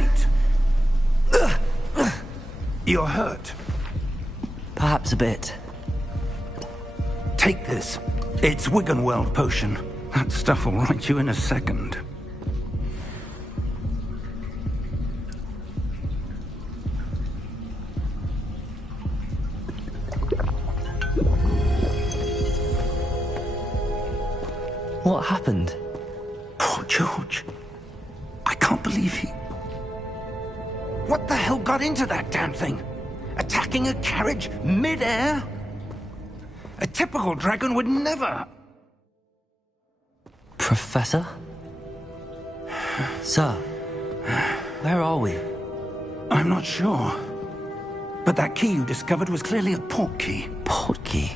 right. You're hurt. Perhaps a bit. Take this. It's Wiggenweld potion. That stuff will right you in a second. What happened? Poor George. I can't believe he... What the hell got into that damn thing? Attacking a carriage mid-air? A typical dragon would never... Professor? Sir, where are we? I'm not sure. But that key you discovered was clearly a port key. Port key?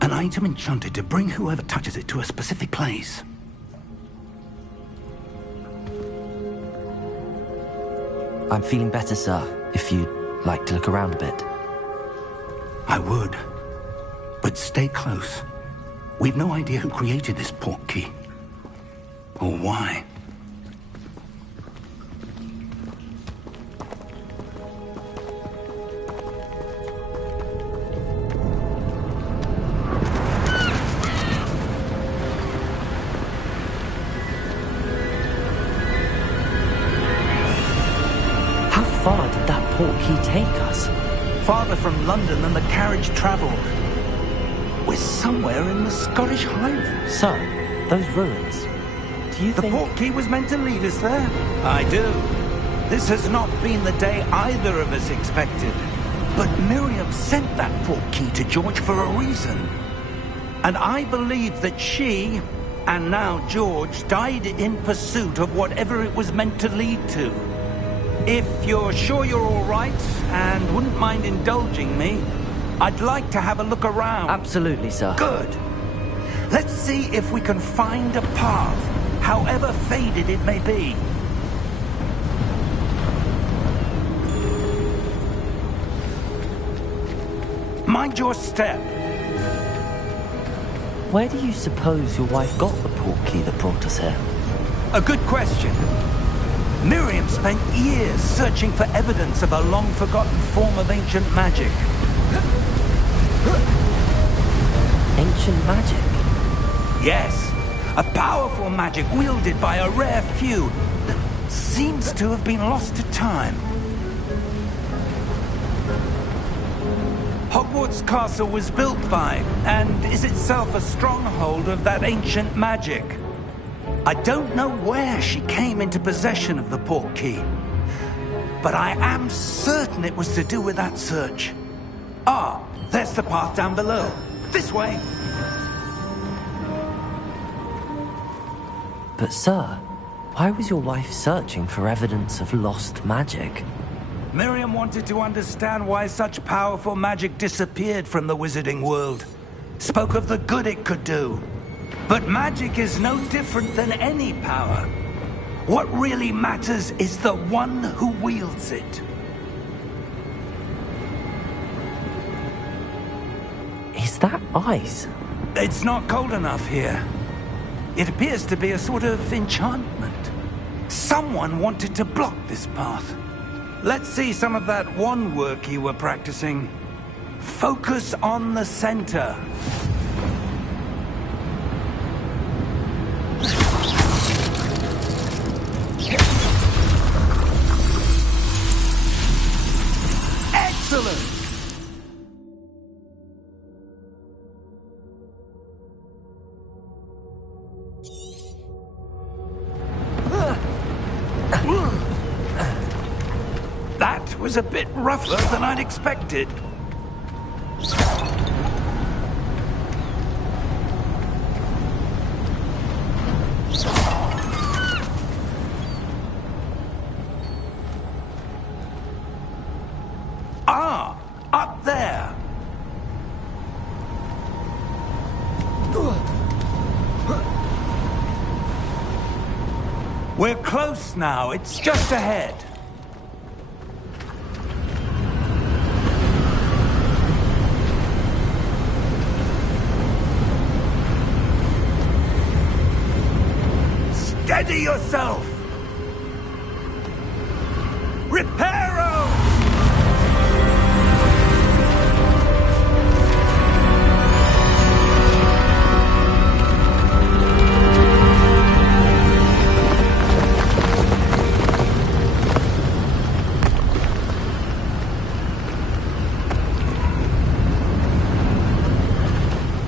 An item enchanted to bring whoever touches it to a specific place. I'm feeling better, sir, if you'd like to look around a bit. I would. But stay close. We've no idea who created this port key. Or why. How far did that port key take us? Farther from London than the carriage travelled. We're somewhere in the Scottish Highlands. Sir, those ruins. Do you think... The port key was meant to lead us there? I do. This has not been the day either of us expected. But Miriam sent that port key to George for a reason. And I believe that she, and now George, died in pursuit of whatever it was meant to lead to. If you're sure you're all right, and wouldn't mind indulging me, I'd like to have a look around. Absolutely, sir. Good. Let's see if we can find a path, however faded it may be. Mind your step. Where do you suppose your wife got the port key that brought us here? A good question. Miriam spent years searching for evidence of a long-forgotten form of ancient magic. Ancient magic? Yes, a powerful magic wielded by a rare few that seems to have been lost to time. Hogwarts Castle was built by, and is itself a stronghold of that ancient magic. I don't know where she came into possession of the port key, but I am certain it was to do with that search. Ah, there's the path down below. This way. But sir, why was your wife searching for evidence of lost magic? Miriam wanted to understand why such powerful magic disappeared from the wizarding world. Spoke of the good it could do. But magic is no different than any power. What really matters is the one who wields it. Is that ice? It's not cold enough here. It appears to be a sort of enchantment. Someone wanted to block this path. Let's see some of that wand work you were practicing. Focus on the center. Excellent! That was a bit rougher than I'd expected. Ah, up there. We're close now. It's just ahead. Steady yourself! Reparo!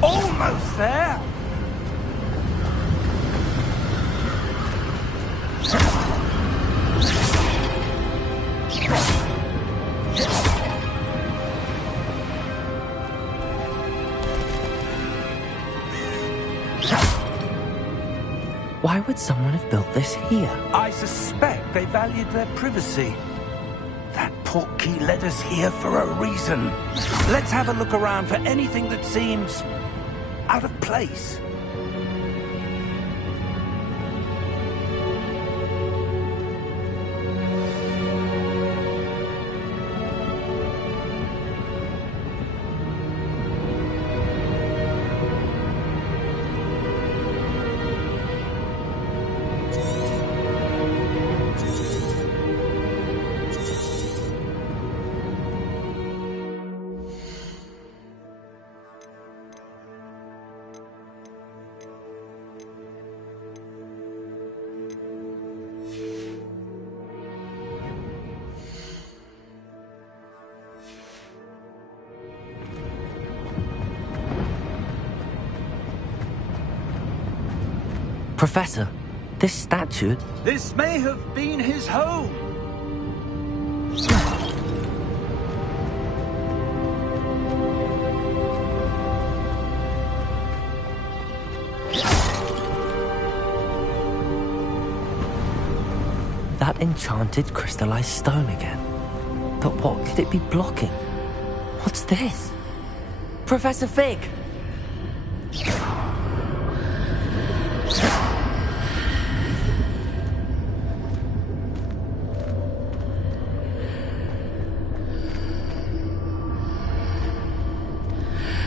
Almost there! Why would someone have built this here? I suspect they valued their privacy. That portkey led us here for a reason. Let's have a look around for anything that seems out of place. Professor, this statue... This may have been his home. That enchanted crystallized stone again. But what could it be blocking? What's this? Professor Fig!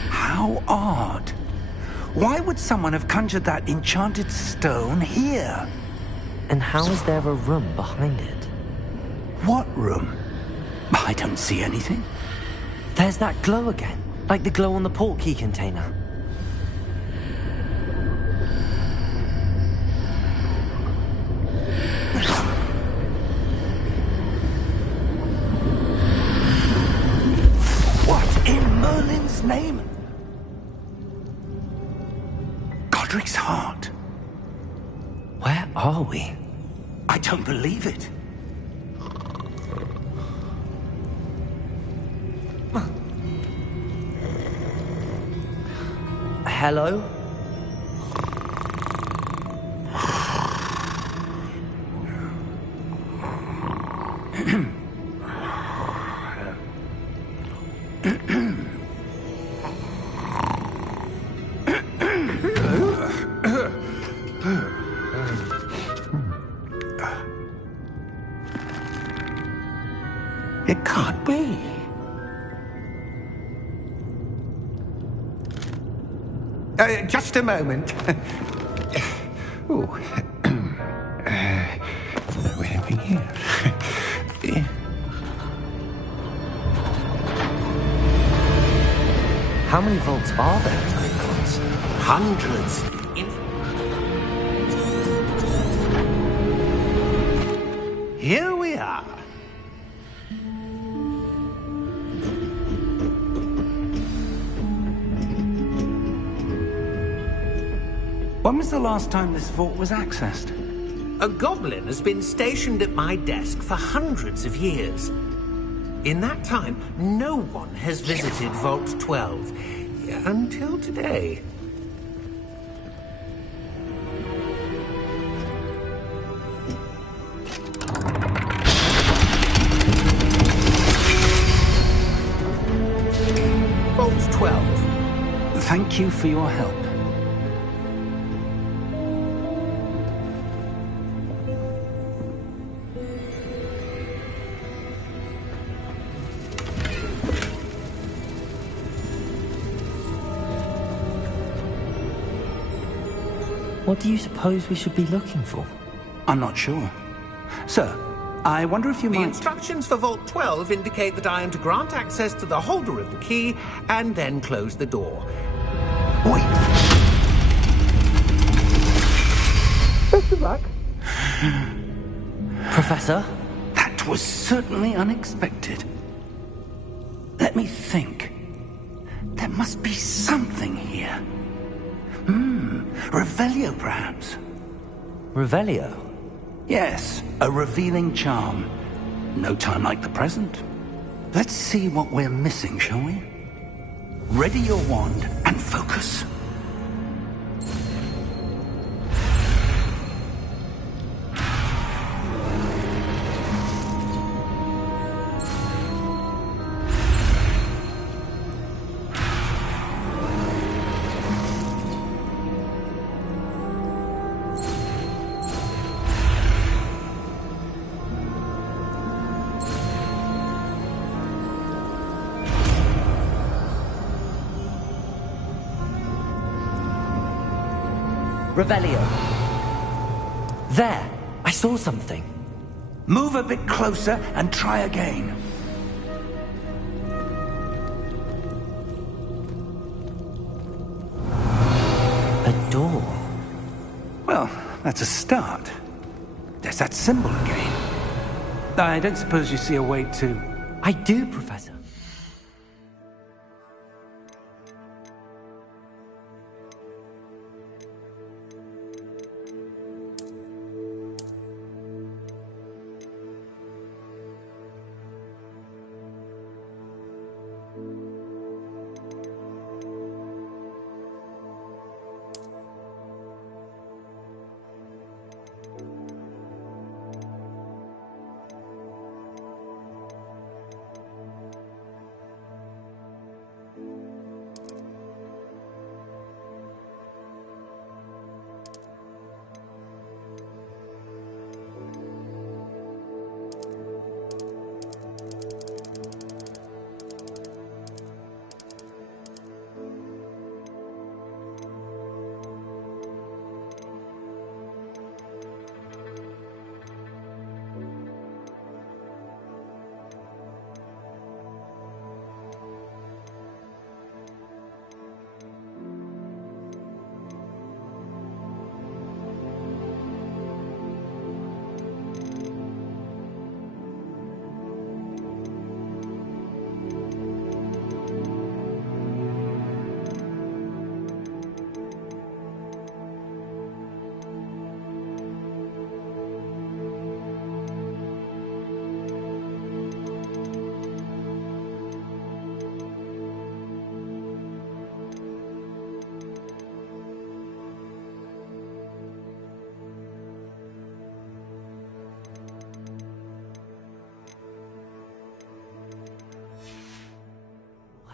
How odd. Why would someone have conjured that enchanted stone here? And how is there a room behind it? What room? I don't see anything. There's that glow again, like the glow on the portkey container. What in Merlin's name? Godric's heart. Where are we? I don't believe it. Hello? It can't be. Just a moment. Oh. Where are we here? How many vaults are there in Hogwarts? Hundreds. Here we are. When was the last time this vault was accessed? A goblin has been stationed at my desk for hundreds of years. In that time, no one has visited Vault 12 until today. Vault 12. Thank you for your help. What do you suppose we should be looking for? I'm not sure. Sir, I wonder if you The might... instructions for Vault 12 indicate that I am to grant access to the holder of the key and then close the door. Wait. Best of luck. Professor? That was certainly unexpected. Let me think. There must be something here. Revelio, perhaps. Revelio? Yes, a revealing charm. No time like the present. Let's see what we're missing, shall we? Ready your wand and focus. Revelio. There! I saw something. Move a bit closer and try again. A door. Well, that's a start. There's that symbol again. I don't suppose you see a way to... I do, Professor.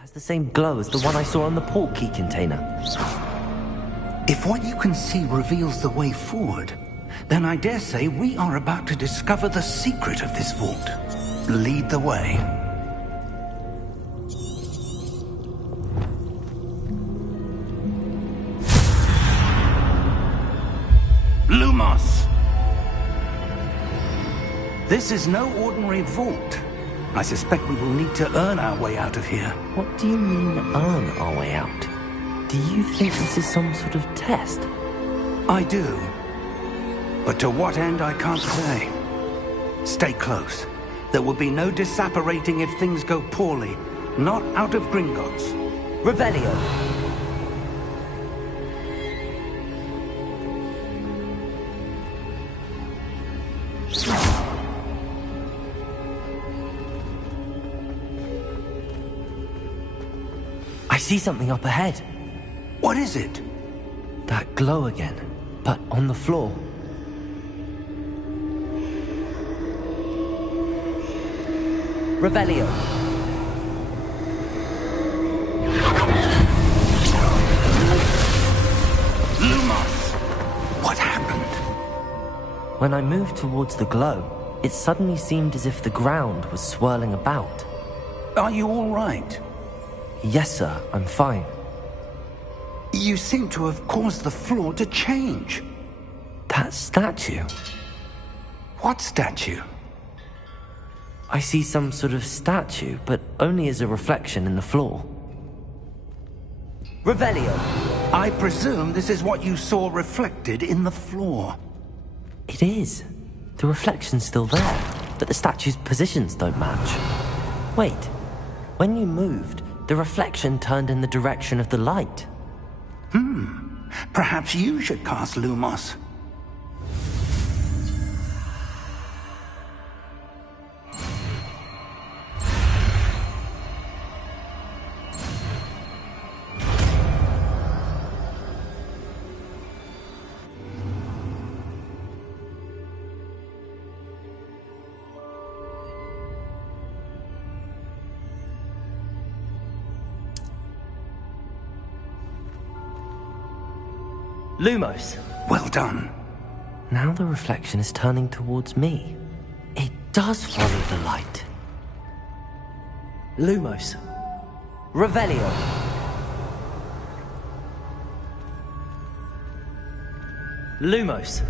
Has the same glow as the one I saw on the port key container. If what you can see reveals the way forward, then I dare say we are about to discover the secret of this vault. Lead the way. Lumos! This is no ordinary vault. I suspect we will need to earn our way out of here. What do you mean, earn our way out? Do you think this is some sort of test? I do. But to what end, I can't say. Stay close. There will be no disapparating if things go poorly. Not out of Gringotts. Revelio! I see something up ahead. What is it? That glow again, but on the floor. Revelio. Lumos! What happened? When I moved towards the glow, it suddenly seemed as if the ground was swirling about. Are you all right? Yes, sir, I'm fine. You seem to have caused the floor to change. That statue? What statue? I see some sort of statue, but only as a reflection in the floor. Revelio, I presume this is what you saw reflected in the floor. It is. The reflection's still there, but the statue's positions don't match. Wait, when you moved, the reflection turned in the direction of the light. Perhaps you should cast Lumos. Lumos. Well done. Now the reflection is turning towards me. It does follow the light. Lumos. Revelio. Lumos.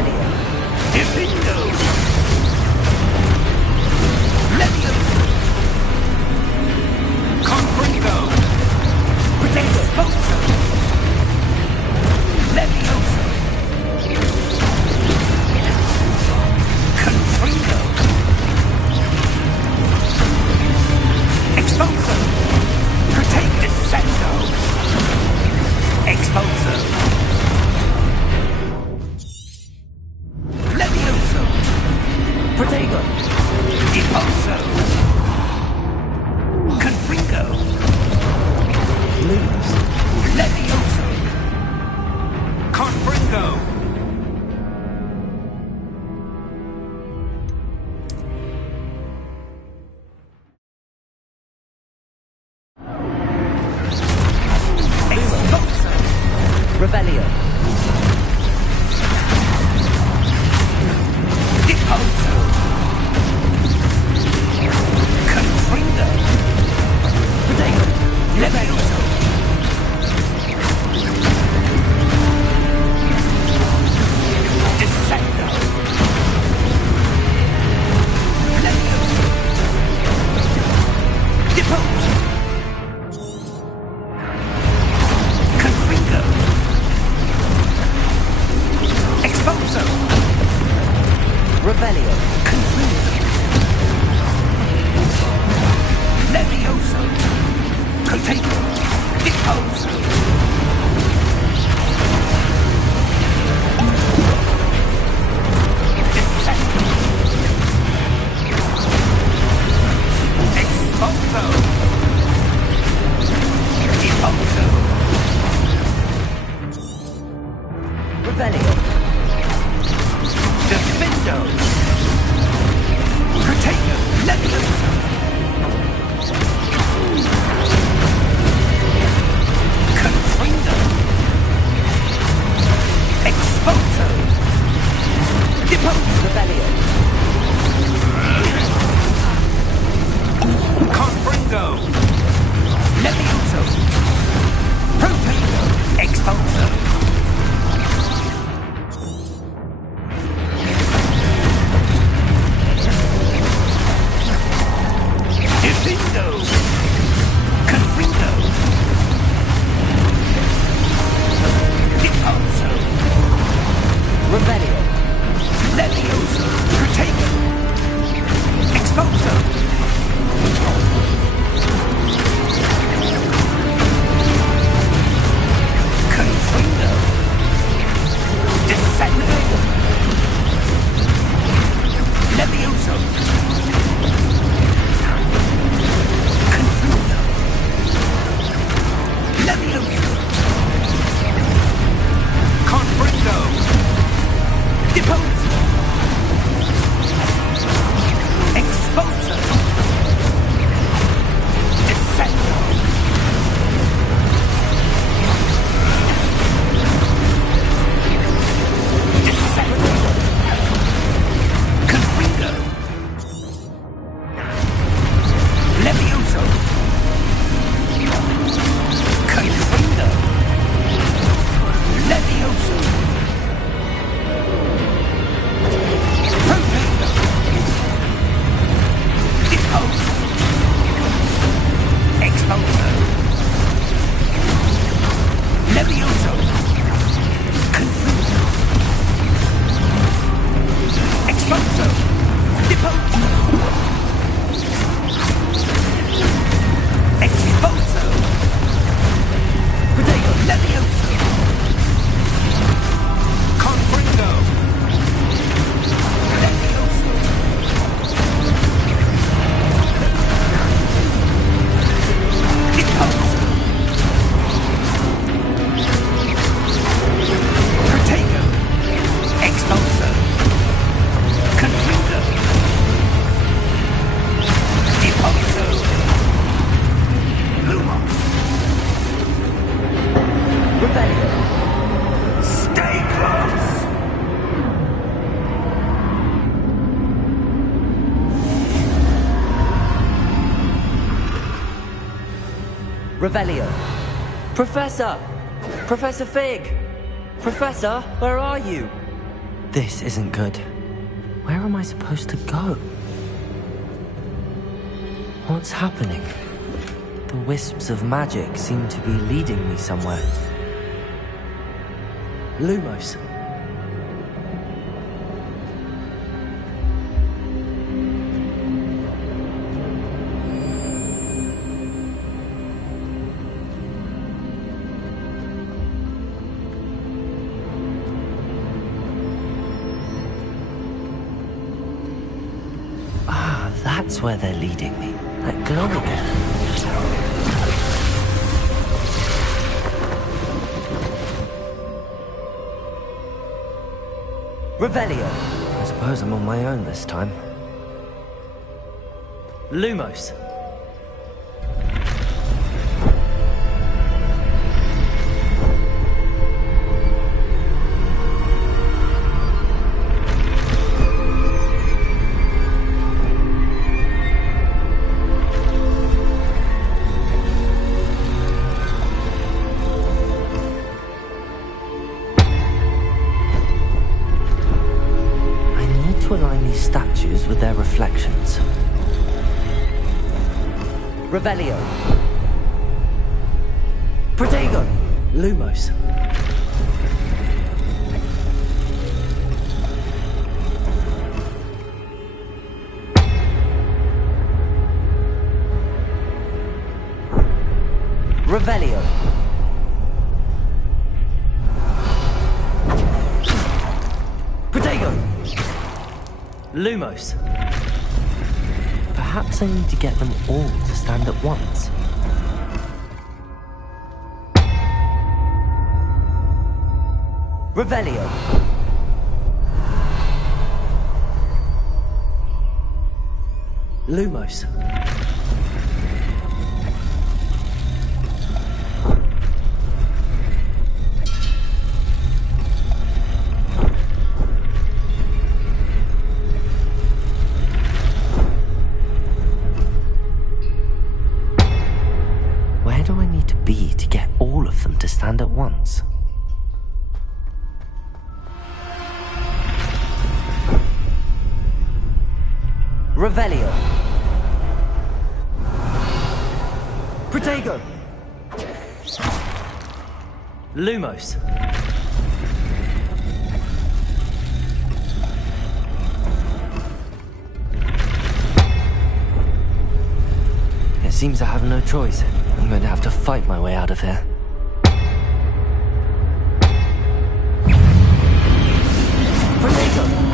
Revelio. Defendo! Levioso! Confringo! Expulso! Levioso! Confringo! Expulso! Protect Descendo! Expulso! Levioso! Protego. Expulso! Confringo! Lose. Levioso! Confringo! Expulso! Revelio. Expulso! Confringo! Protego. Levioso! Descendo! Levioso! Depose! Confringo! Expulso! Revelio. Confringo! Levioso! Protego! Depose! Descendo! Expulso! Depose! Revelio. Defendo! Protego! Levioso! Confringo! Expulso! Depose! Revelio. Confringo! Levioso! Protego! Expulso! Defendo! Confringo! Depose! Revelio. Levioso! Protego! Expulso! Confringo! Descendo! Levioso! Confringo! Levioso! Confringo! Depose! Expulso! Descendo! Descendo! Confringo! Levioso! Confringo! Levioso! Protego! Depose! Expulso! Levioso! Confringo! Expulso! Depose! Expulso! Protego! Levioso! Confringo! Levioso! Depose! Protego! Expulso! Confringo! Depose! Lumos! Revelio. Stay close! Revelio. Professor! Professor Fig! Professor, where are you? This isn't good. Where am I supposed to go? What's happening? The wisps of magic seem to be leading me somewhere. Lumos. Ah, that's where they're leading me. That glow again. Revelio. I suppose I'm on my own this time. Lumos. Align these statues with their reflections. Revelio. Protego. Lumos. Revelio. Protego. Lumos. Perhaps I need to get them all to stand at once. Revelio. Lumos. Where do I need to be to get all of them to stand at once? Revelio. Protego. Lumos. It seems I have no choice. I'm going to have to fight my way out of here. Protego.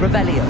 Revelio.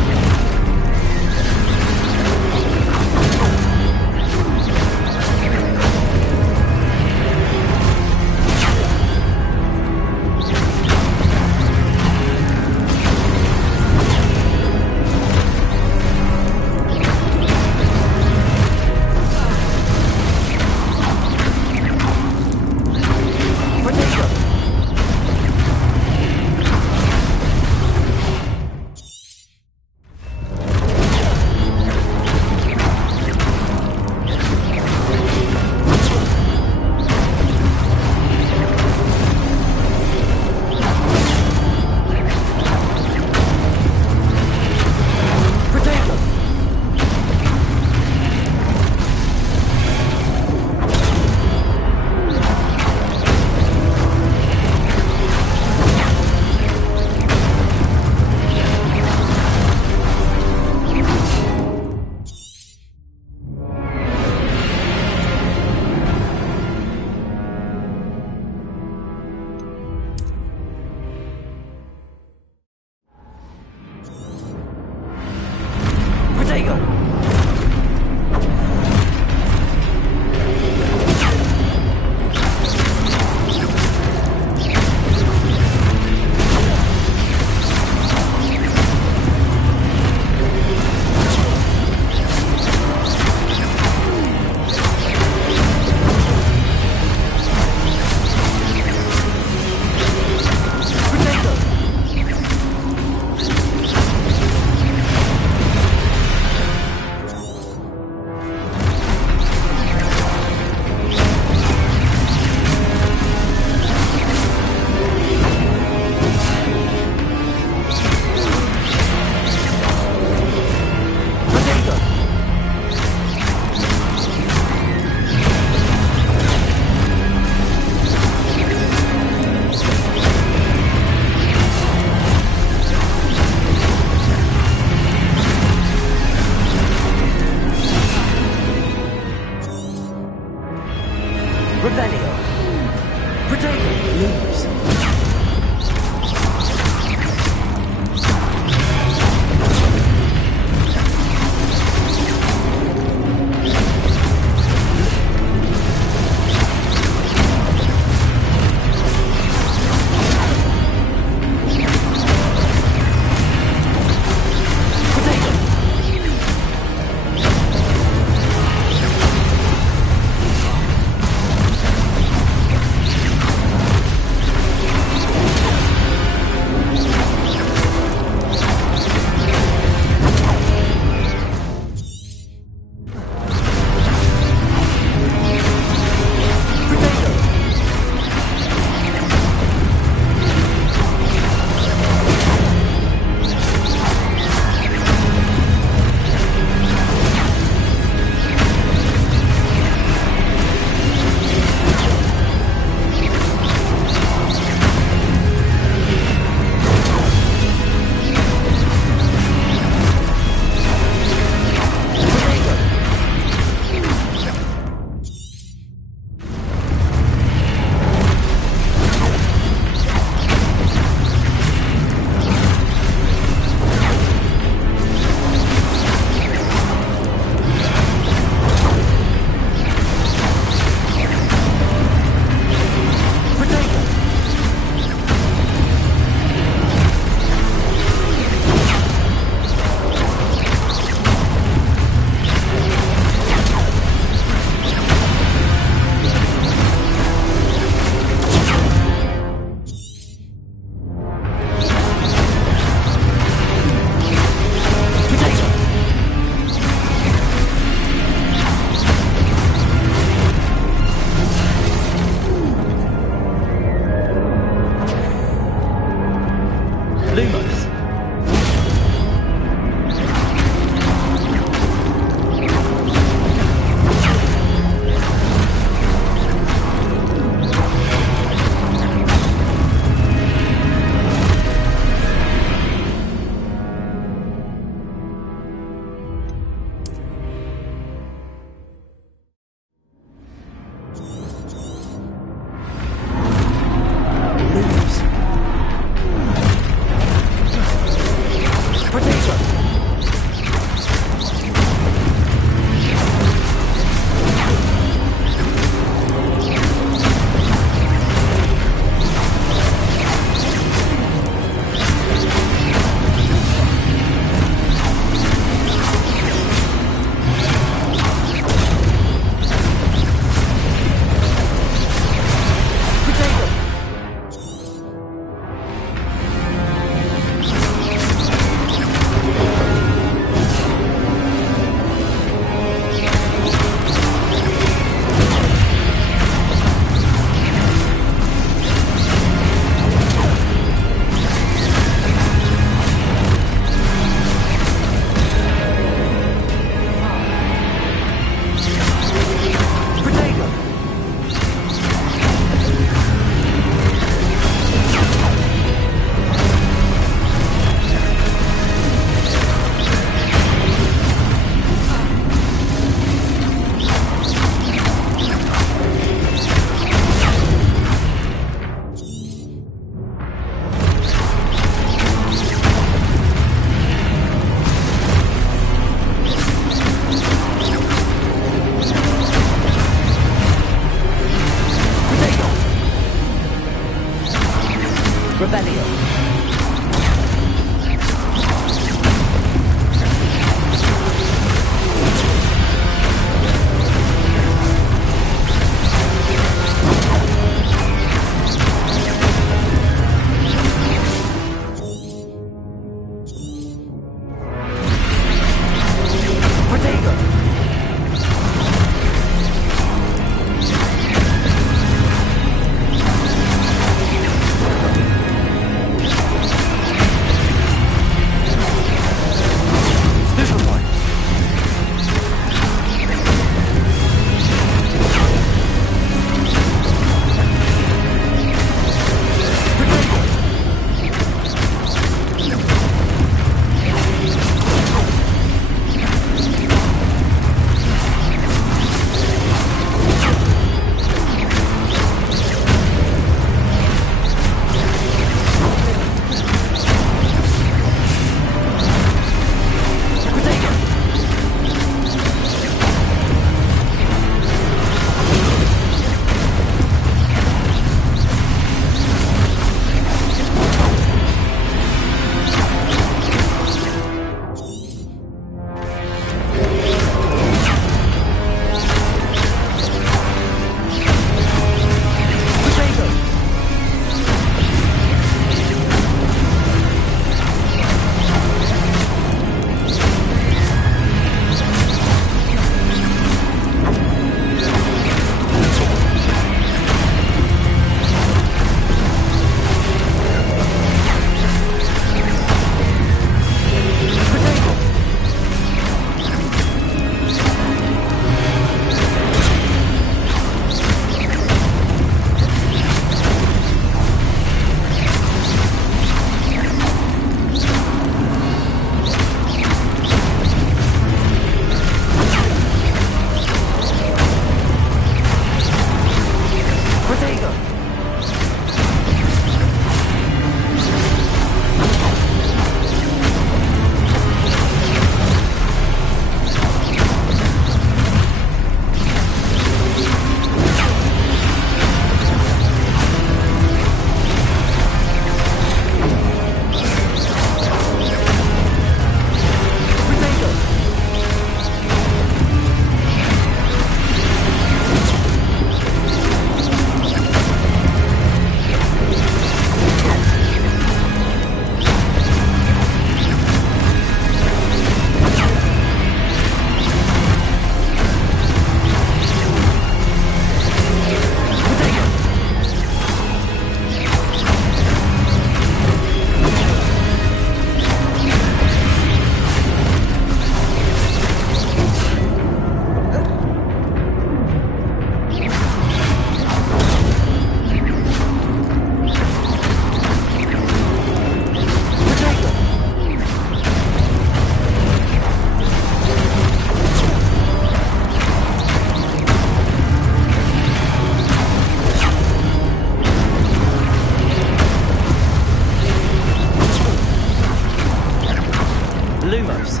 Lumos.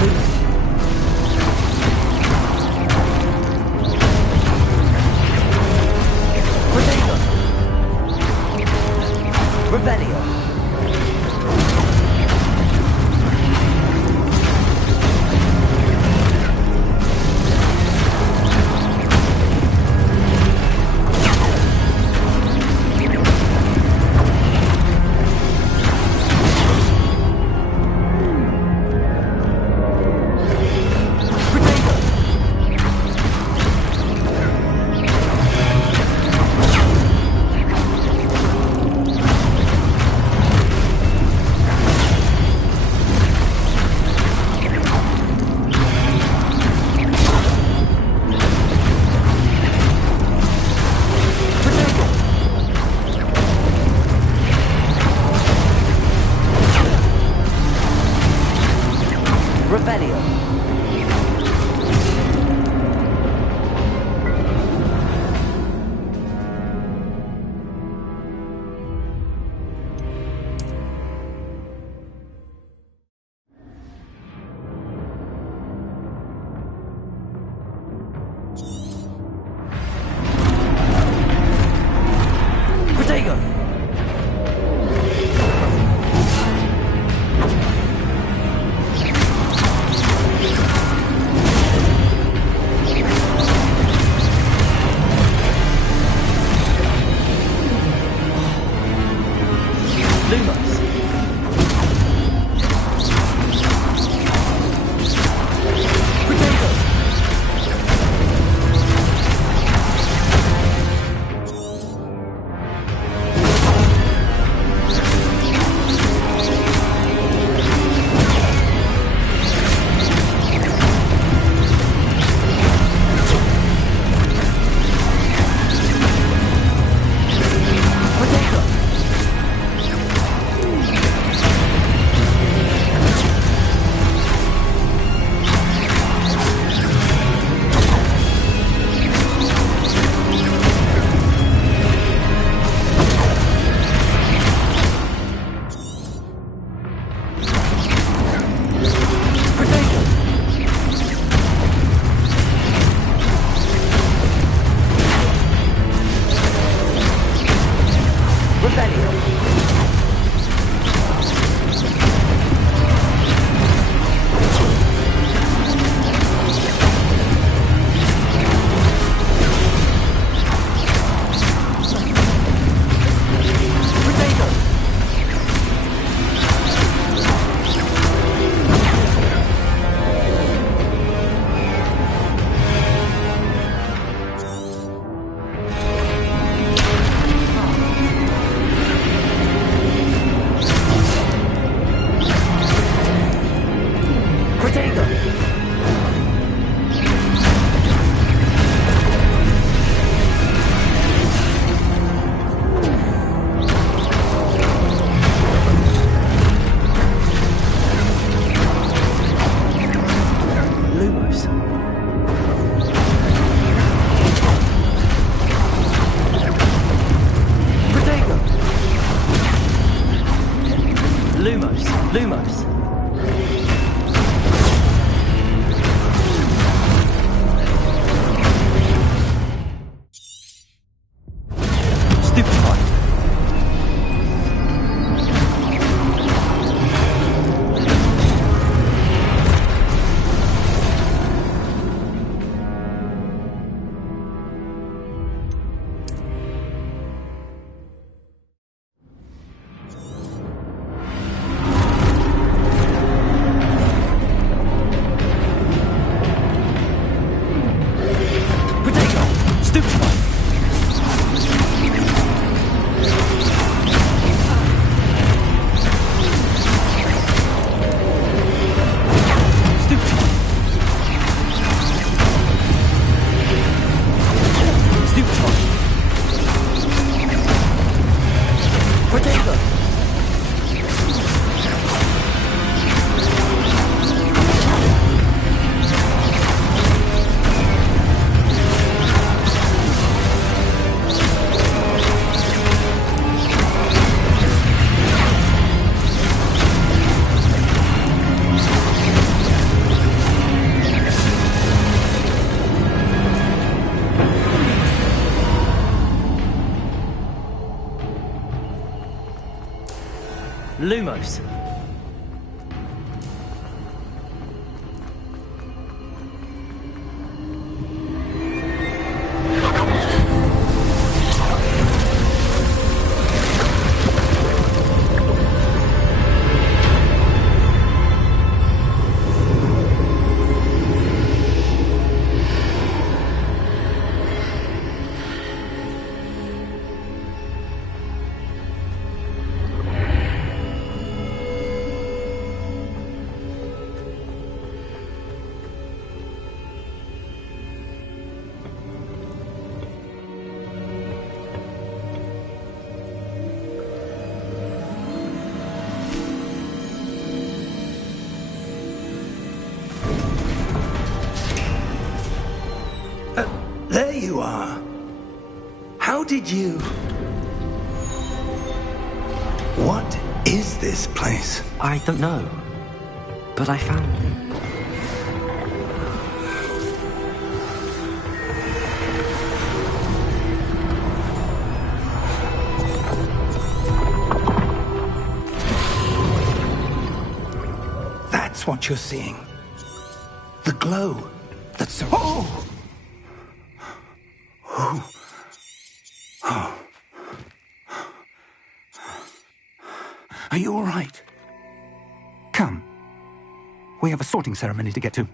Lumos. Protego. Rebellion. Lumos. Stupefy. Lumos. There you are. How did you... What is this place? I don't know. But I found it. That's what you're seeing. The glow that's... Oh! Oh. Oh. Are you all right? Come. We have a sorting ceremony to get to.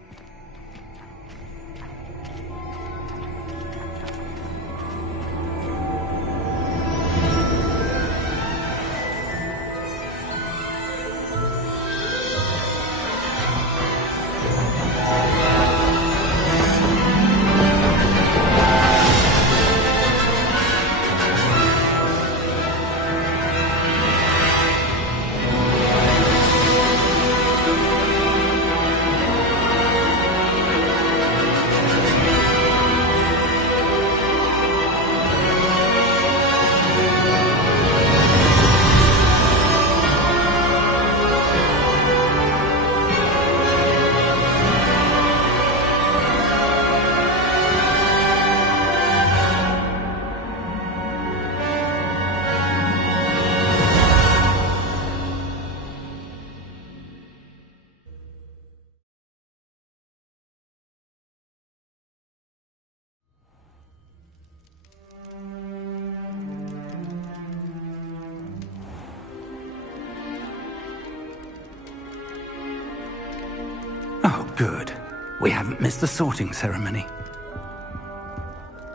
Oh, good. We haven't missed the sorting ceremony.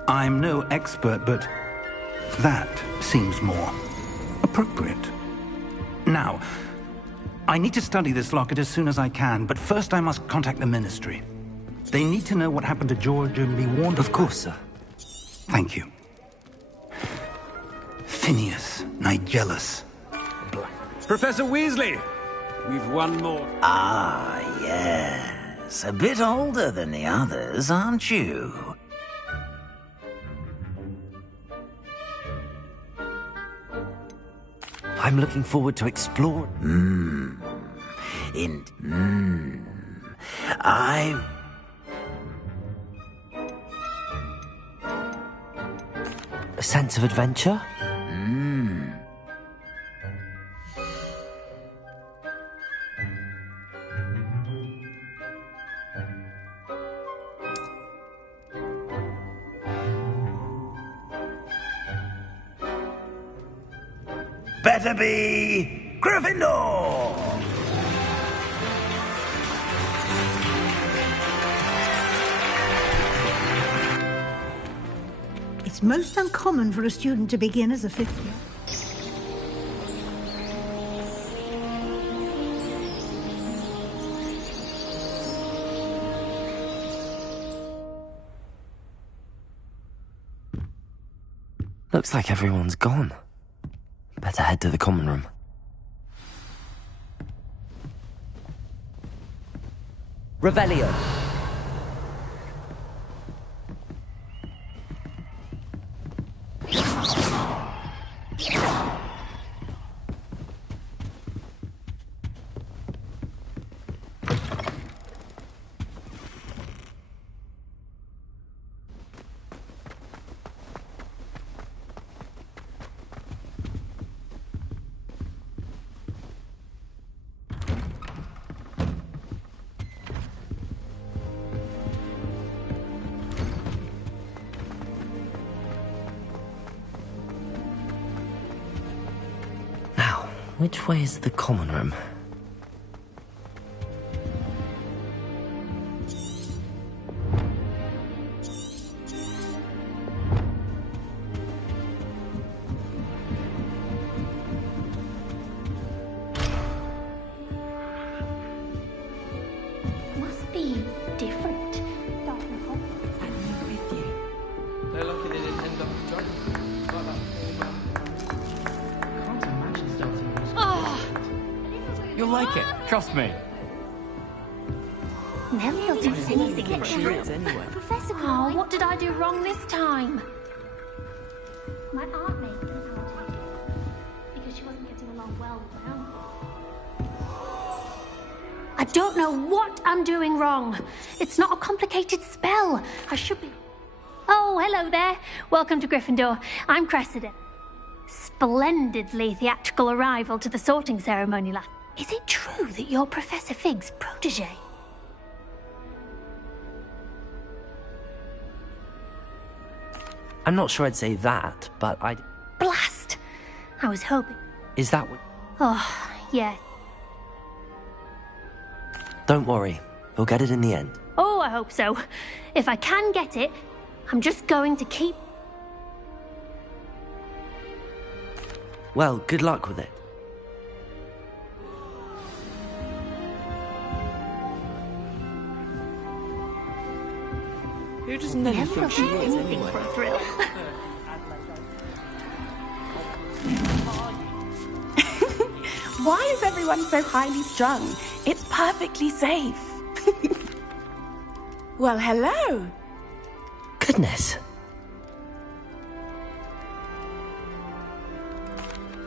I'm no expert, but that seems more appropriate. Now, I need to study this locket as soon as I can, but first I must contact the Ministry. They need to know what happened to George and be warned. Of course, sir. Thank you. Phineas Nigellus. Professor Weasley! We've one more. Ah, yes. A bit older than the others, aren't you? I'm looking forward to explore. I... A sense of adventure? Better be Gryffindor! It's most uncommon for a student to begin as a fifth year. Looks like everyone's gone. Better head to the common room. Revelio. Which way is the common room? Must be different. They're lucky they didn't end up with drugs. Can't imagine starting with You'll like it, trust me. Never do anything anyway. Professor, what did I do wrong this time? My aunt made me because she wasn't getting along well with my uncle. I don't know what I'm doing wrong. It's not a complicated spell. I should be. Oh, hello there. Welcome to Gryffindor. I'm Cressida. Splendidly theatrical arrival to the sorting ceremony last. Is it true that you're Professor Fig's protege? I'm not sure I'd say that, but I... Blast! I was hoping. Is that what... Oh, yeah. Don't worry. We'll get it in the end. Oh, I hope so. If I can get it, I'm just going to keep... Well, good luck with it. Who does Nelly think she is anything anyway? for a thrill. Why is everyone so highly strung? It's perfectly safe. Well, hello. Goodness.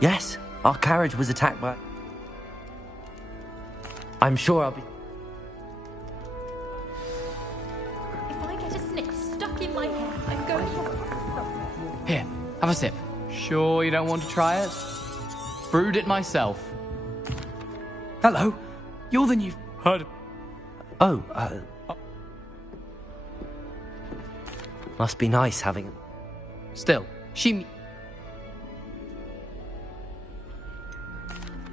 Yes, our carriage was attacked by... I'm sure I'll be... If I get a snip stuck in my hair, I'm going to... Here, have a sip. Sure you don't want to try it? Brewed it myself. Hello, you're the new... Heard of... Oh, Must be nice having... Still, she...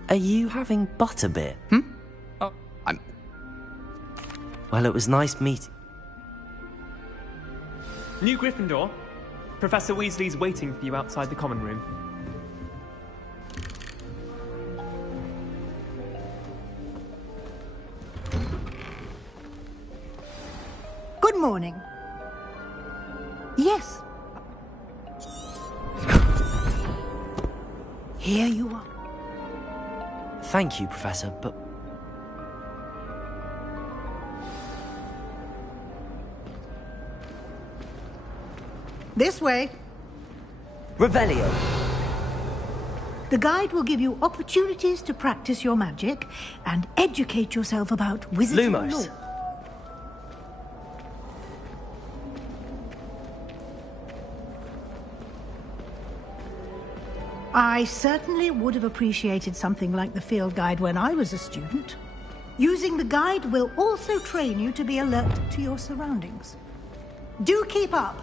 Are you having butterbeer? Oh, I'm... Well, it was nice meeting... New Gryffindor. Professor Weasley's waiting for you outside the common room. Good morning. Yes. Here you are. Thank you, Professor, but... This way. Revelio! The guide will give you opportunities to practice your magic and educate yourself about wizarding Lumos. law. I certainly would have appreciated something like the field guide when I was a student. Using the guide will also train you to be alert to your surroundings. Do keep up.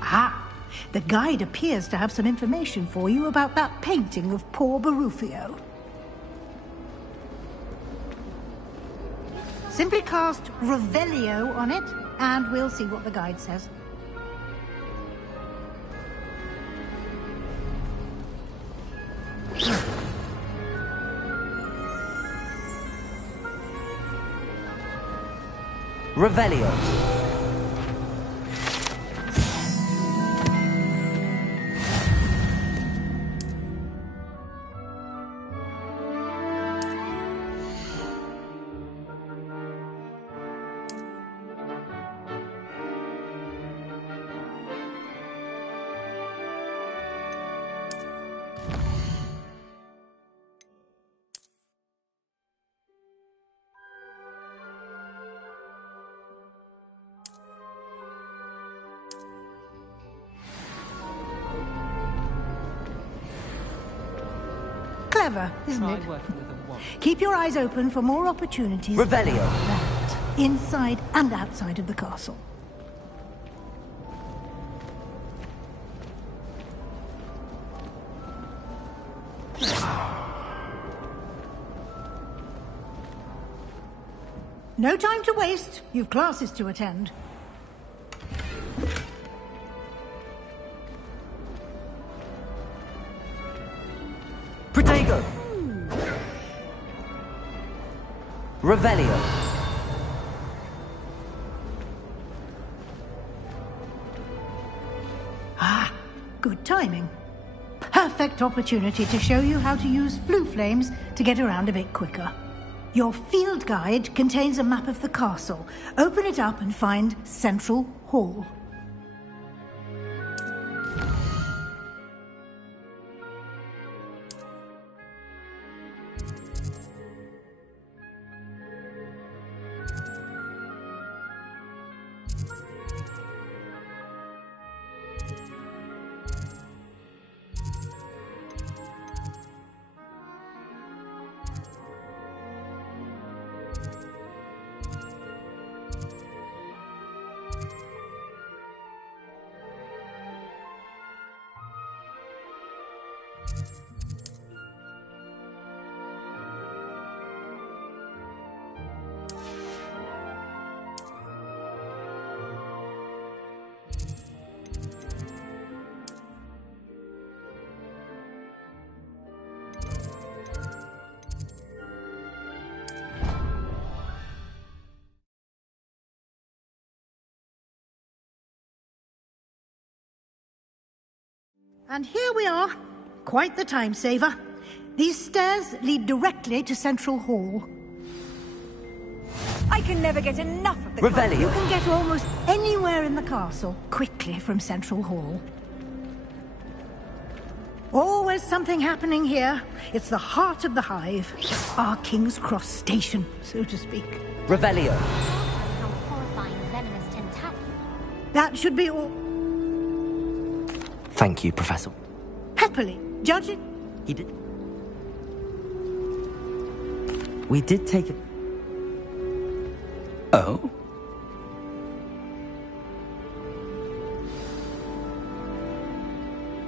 Ah, the guide appears to have some information for you about that painting of poor Barufio. Simply cast Revelio on it, and we'll see what the guide says. Revelio! Clever, isn't it? Keep your eyes open for more opportunities. Revelio! That, inside and outside of the castle. No time to waste. You've classes to attend. Protego! Revelio. Ah, good timing. Perfect opportunity to show you how to use flue flames to get around a bit quicker. Your field guide contains a map of the castle. Open it up and find Central Hall. And here we are. Quite the time saver. These stairs lead directly to Central Hall. I can never get enough of the Revelio. You can get almost anywhere in the castle quickly from Central Hall. Always something happening here. It's the heart of the hive. Our King's Cross station, so to speak. Revelio. How horrifying venomous tentacle. That should be all. Thank you, Professor. Happily. Judge it. He did. We did take it. Oh?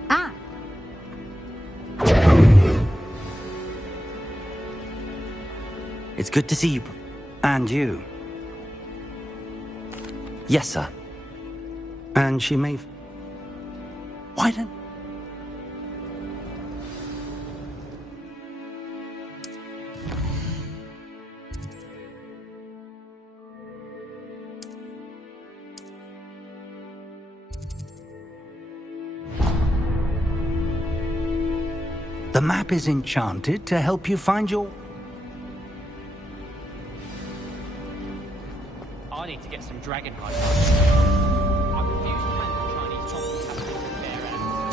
Ah. It's good to see you. And you. Yes, sir. And she may... Why don't... The map is enchanted to help you find your... I need to get some dragon hide. I refuse to handle Chinese chocolate tablets with bare hands.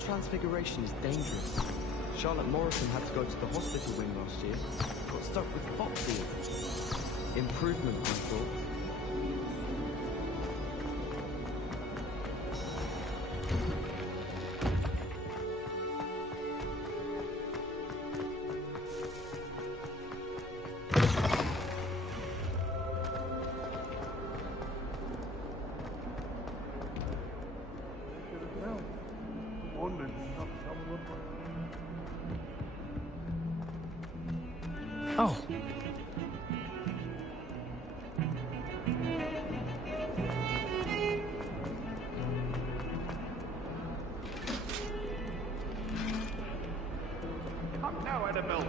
transfiguration is dangerous. Charlotte Morrison had to go to the hospital wing last year. Got stuck with Foxy. Improvement, I thought. Oh. Come now, Annabelle.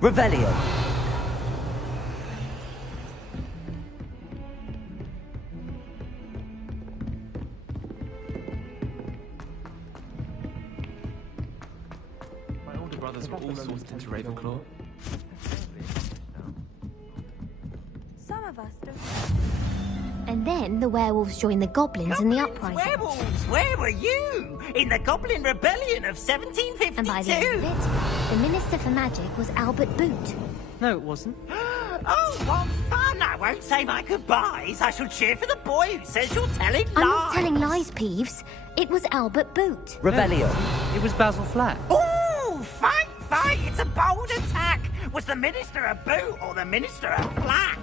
Revelio. My older brothers were all sorted into Ravenclaw. Some of us don't. And then the werewolves joined the goblins in the uprising. Werewolves, where were you? In the Goblin Rebellion of 1752? And by the end of it, the Minister for Magic was Albert Boot. No, it wasn't. Oh, what fun! I won't say my goodbyes. I shall cheer for the boy who says you're telling lies. I'm not telling lies, Peeves. It was Albert Boot. Revelio. It was Basil Flack. Ooh, fight! It's a bold attack. Was the Minister a Boot or the Minister a Flack?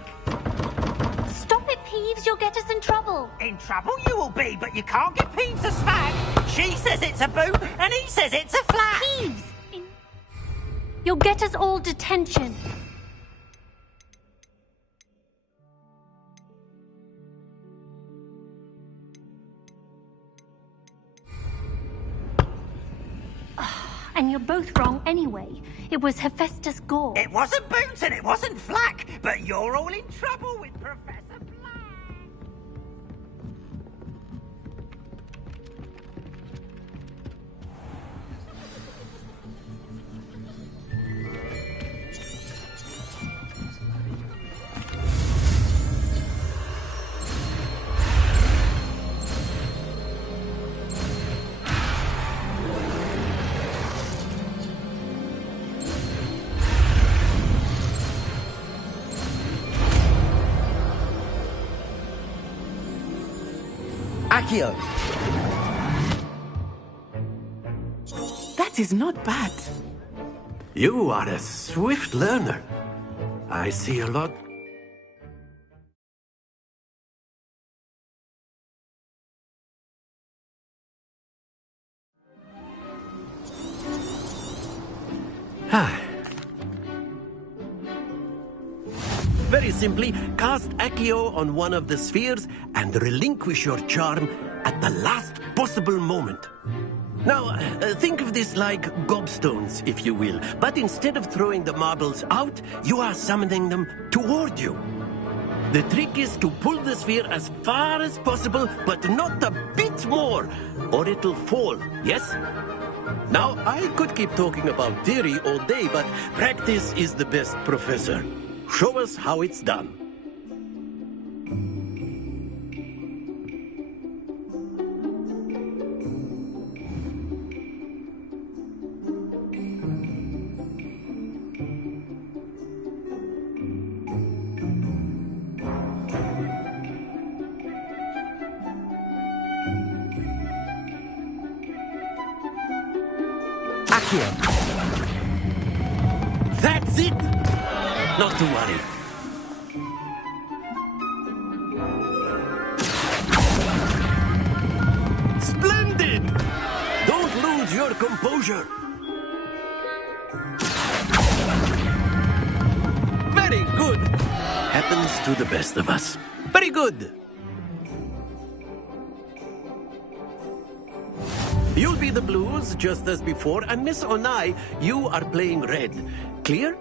Stop it, Peeves. You'll get us in trouble. In trouble you will be, but you can't give Peeves a smack. She says it's a Boot, and he says it's a Flack. Peeves! You'll get us all detention. And you're both wrong anyway. It was Hephaestus Gore. It wasn't Boot and it wasn't Flack, but you're all in trouble with Professor Flack. Accio. That is not bad. You are a swift learner. I see a lot. Very simply, cast Accio on one of the spheres and relinquish your charm at the last possible moment. Now, think of this like gobstones, if you will, but instead of throwing the marbles out, you are summoning them toward you. The trick is to pull the sphere as far as possible, but not a bit more, or it'll fall, yes? Now, I could keep talking about theory all day, but practice is the best professor. Show us how it's done. That's it! Not to worry. Splendid! Don't lose your composure. Very good. Happens to the best of us. Very good. You'll be the blues, just as before, and Miss Onai, you are playing red. Clear?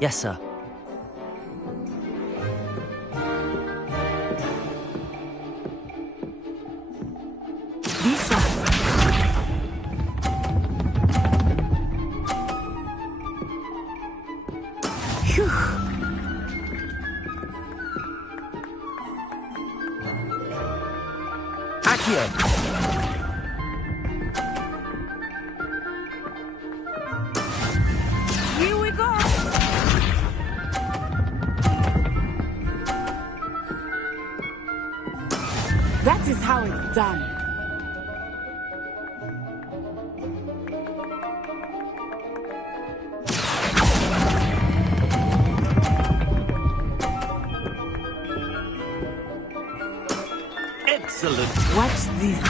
Yes, sir. Lisa. Phew. Accio! Here we go! That is how it's done. Excellent. Watch this.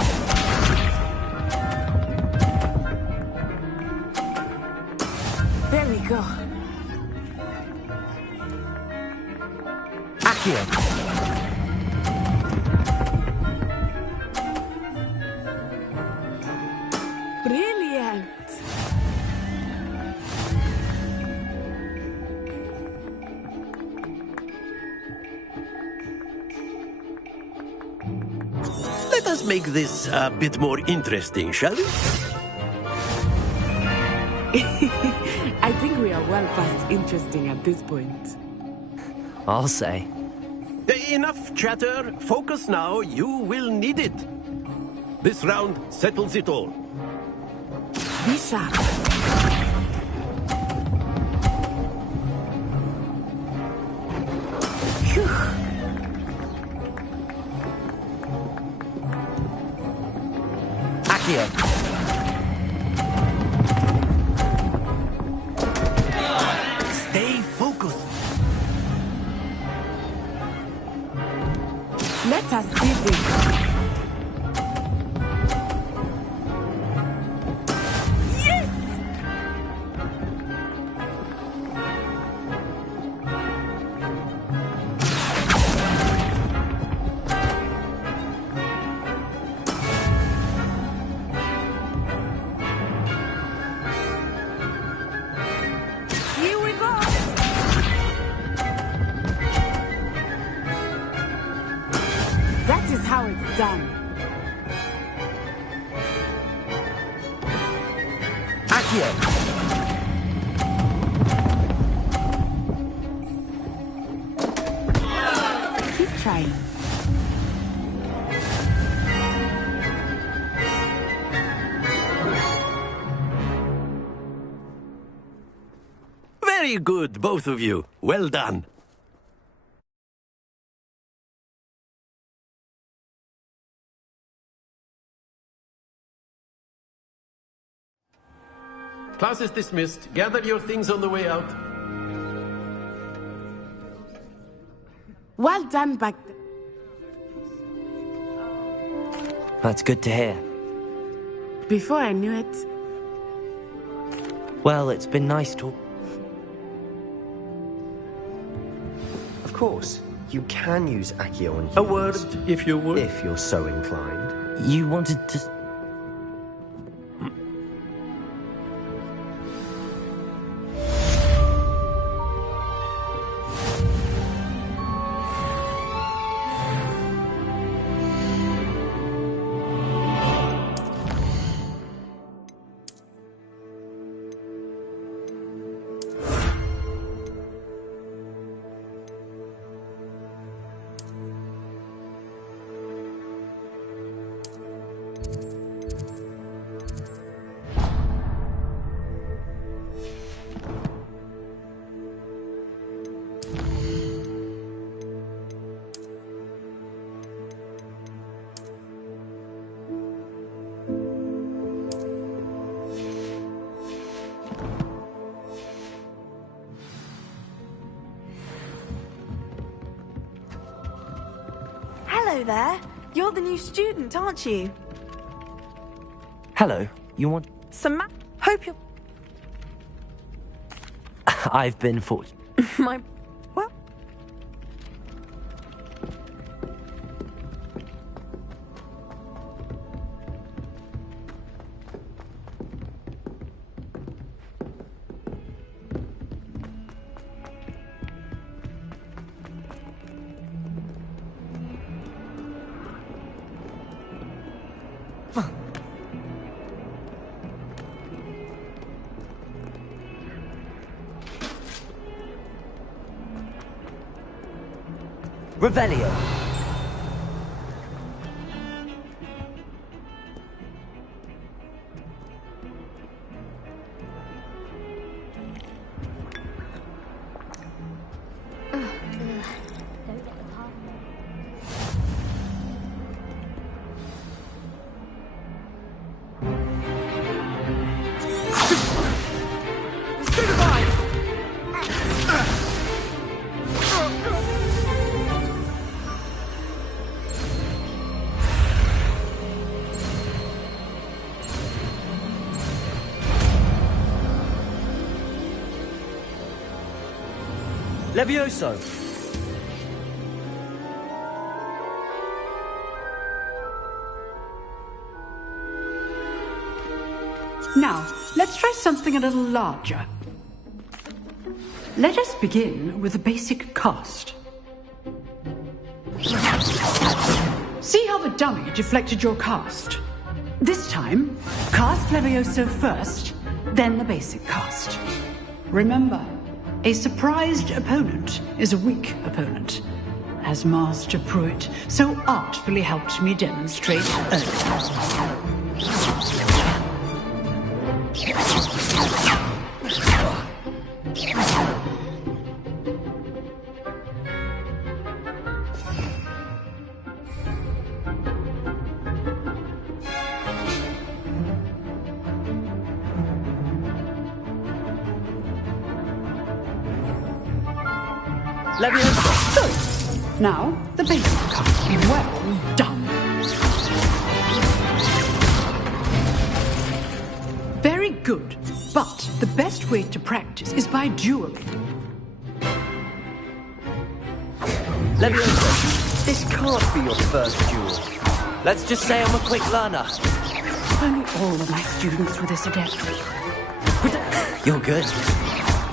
There we go. Accio! Brilliant. Let us make this a bit more interesting, shall we? I think we are well past interesting at this point. I'll say. Enough chatter. Focus now. You will need it. This round settles it all. Be sharp. Phew. Accio! Stay focused. Let us see this. Here we go! That is how it's done. Accio! Keep trying. Very good, both of you. Well done. Class is dismissed. Gather your things on the way out. Well done back there. That's good to hear. Before I knew it, Well, it's been nice to... Of course, you can use Accio on humans. A word, if you would. If you're so inclined. You wanted to... Hello there. You're the new student, aren't you? Hello, you want... Hope you're... I've been fortunate. My... Well... Revelio. Levioso! Now, let's try something a little larger. Let us begin with the basic cast. See how the dummy deflected your cast? This time, cast Levioso first, then the basic cast. Remember, a surprised opponent is a weak opponent, as Master Pruitt so artfully helped me demonstrate earlier. Levioso! So, now the basic cast. Well done. Very good, but the best way to practice is by dueling. Levioso, this can't be your first duel. Let's just say I'm a quick learner. Only all of my students were this adept. You're good.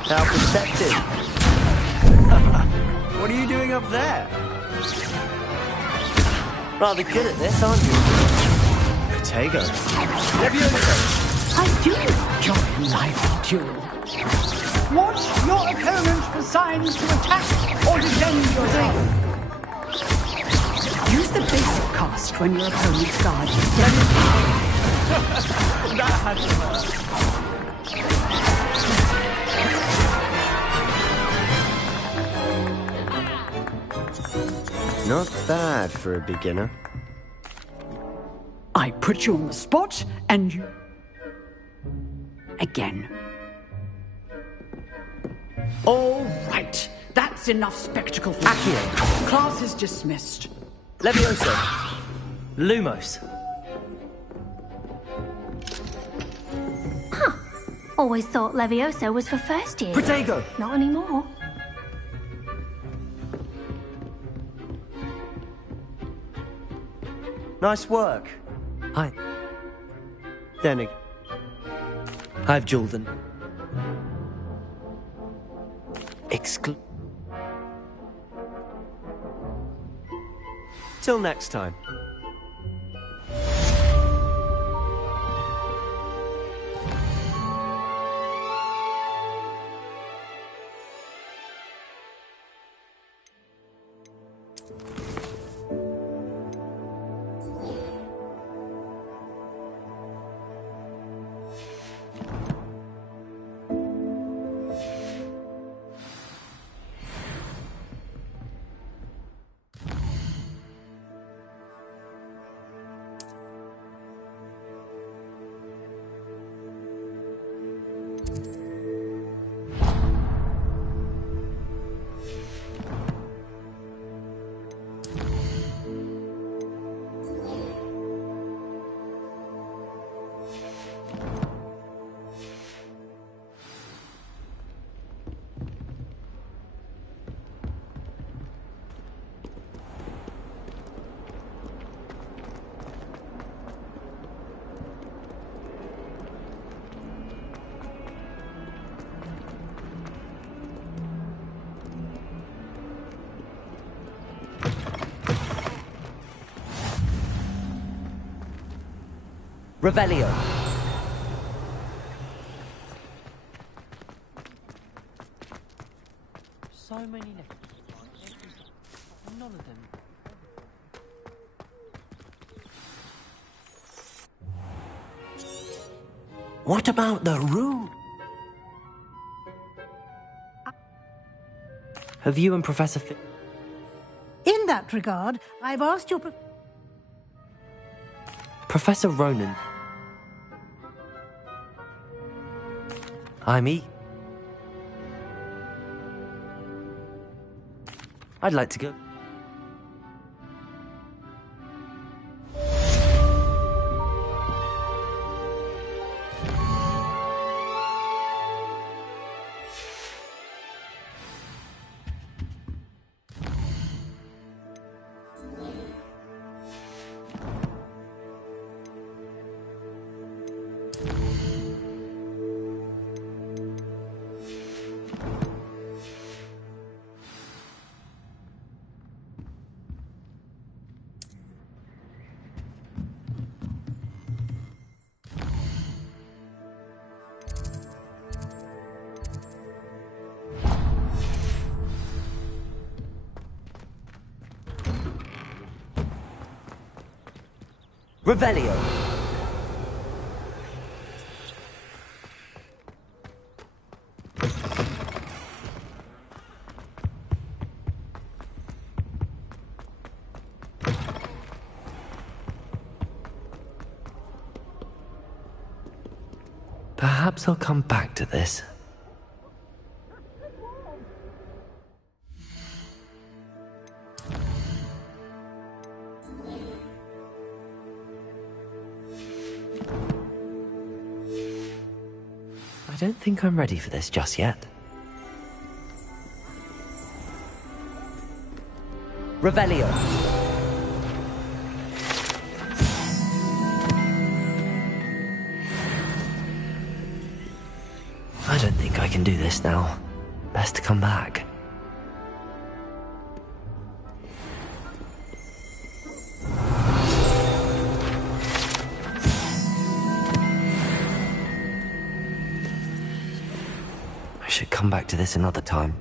How perceptive. What are you doing up there? Rather good at this, aren't you? Potato. Levioso. I do enjoy lively duel. Watch your opponent for signs to attack or defend yourself. Use the basic cast when your opponent's guard is down. That had to hurt. Not bad for a beginner. I put you on the spot, and you... Again. All right. That's enough spectacle for Accio. Class is dismissed. Levioso. Lumos. Huh. Always thought Levioso was for first year. Protego. Not anymore. Nice work. Hi. Denig. I've Jordan. Till next time. Revelio. So many levels. None of them. What about the room? Have you and Professor In that regard, I've asked your... Professor Ronan. I'm E. I'd like to go. Revelio. Perhaps I'll come back to this. I don't think I'm ready for this just yet. Revelio. I don't think I can do this now. Best to come back. I should come back to this another time.